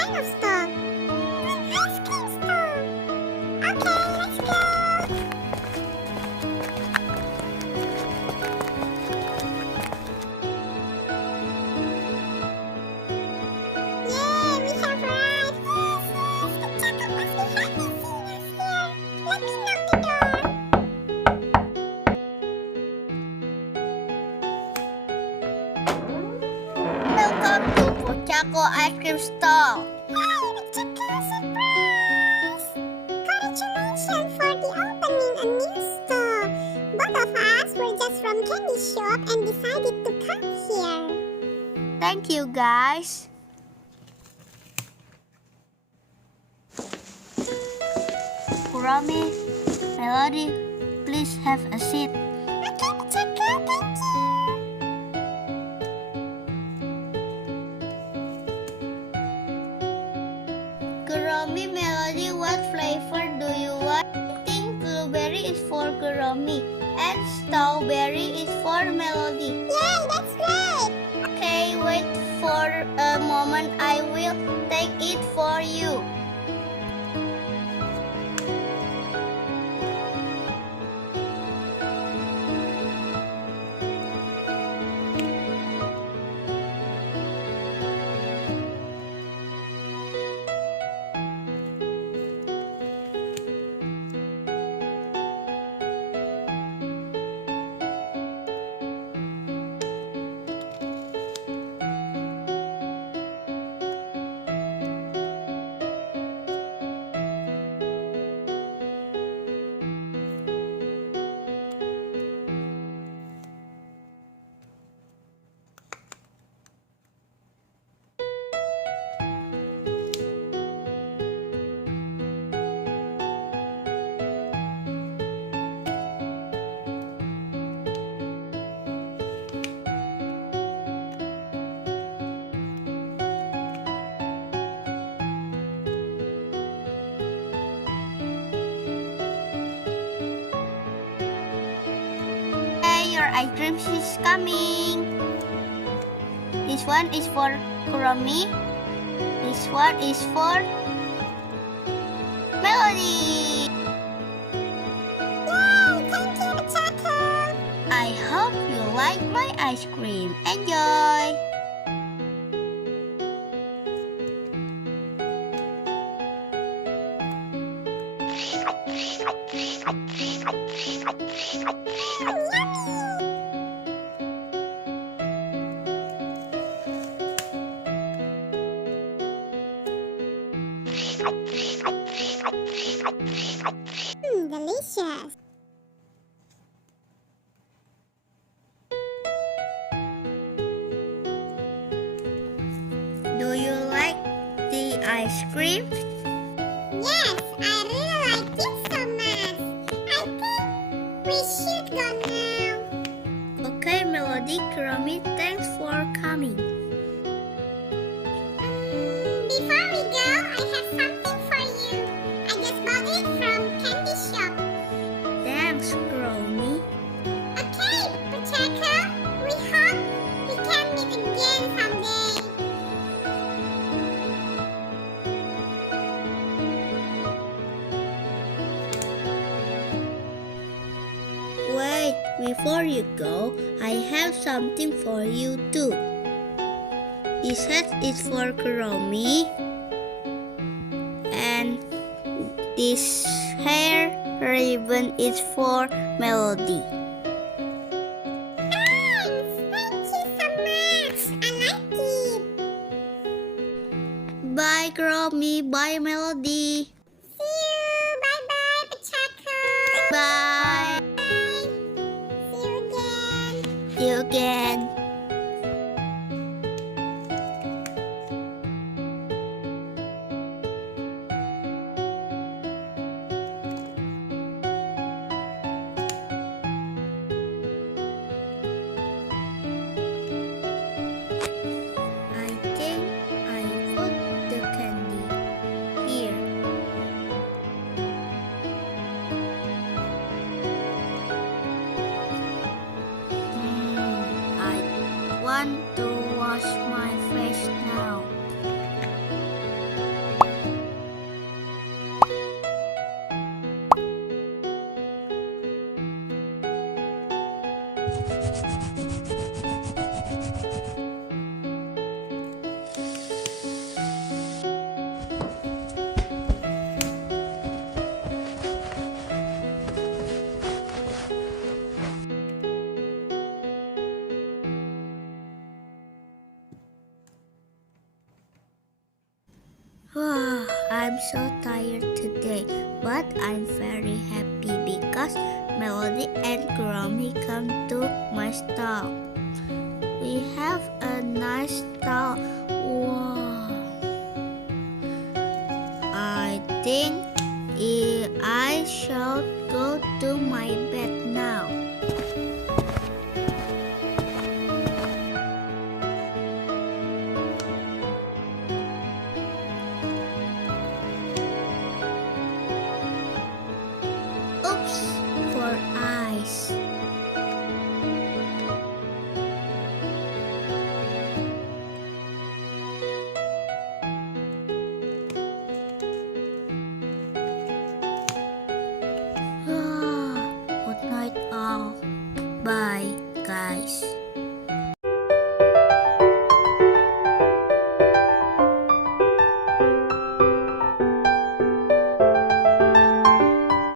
kind of stall? An ice cream stall. Okay, let's go. Yay, we have arrived. Yes, yes, Pochacco must be happy seeing us here. Let me knock the door. Welcome to Pochacco Ice Cream Stall. Hey, Pochacco, surprise! Congratulations for the opening a new store. Both of us were just from candy shop and decided to come here. Thank you, guys. Kuromi, Melody, please have a seat. Okay, Pochacco, thank you. Kuromi, Melody, what flavor do you want? I think blueberry is for Kuromi and strawberry is for Melody. Yay, that's great. Okay, wait for a moment. I will take it for you. Your ice cream is coming. This one is for Kuromi. This one is for Melody. Yay, thank you, Pochacco. I hope you like my ice cream. Enjoy! Delicious. Do you like the ice cream? Yes, I really like it so much. I think we should go now. Okay, Melody, Kuromi, thanks for coming. Before we go, I have something for you. I just bought it from candy shop. Thanks, Kuromi. Okay, Pochacco, we hope we can meet again someday. Wait, before you go, I have something for you too. This hat is for Kuromi, and this hair ribbon is for Melody. Thanks, thank you so much. I like it. Bye, Kuromi. Bye, Melody. See you. Bye bye, Pochacco. Bye. See you again. See you again. I think I put the candy here. I want to wash my face now. I'm so tired today, but I'm very happy because Melody and Kuromi come to my stall. We have a nice stall. Wow. I think I shall go to my bed now. Oops, for ice. Good night all. Bye, guys.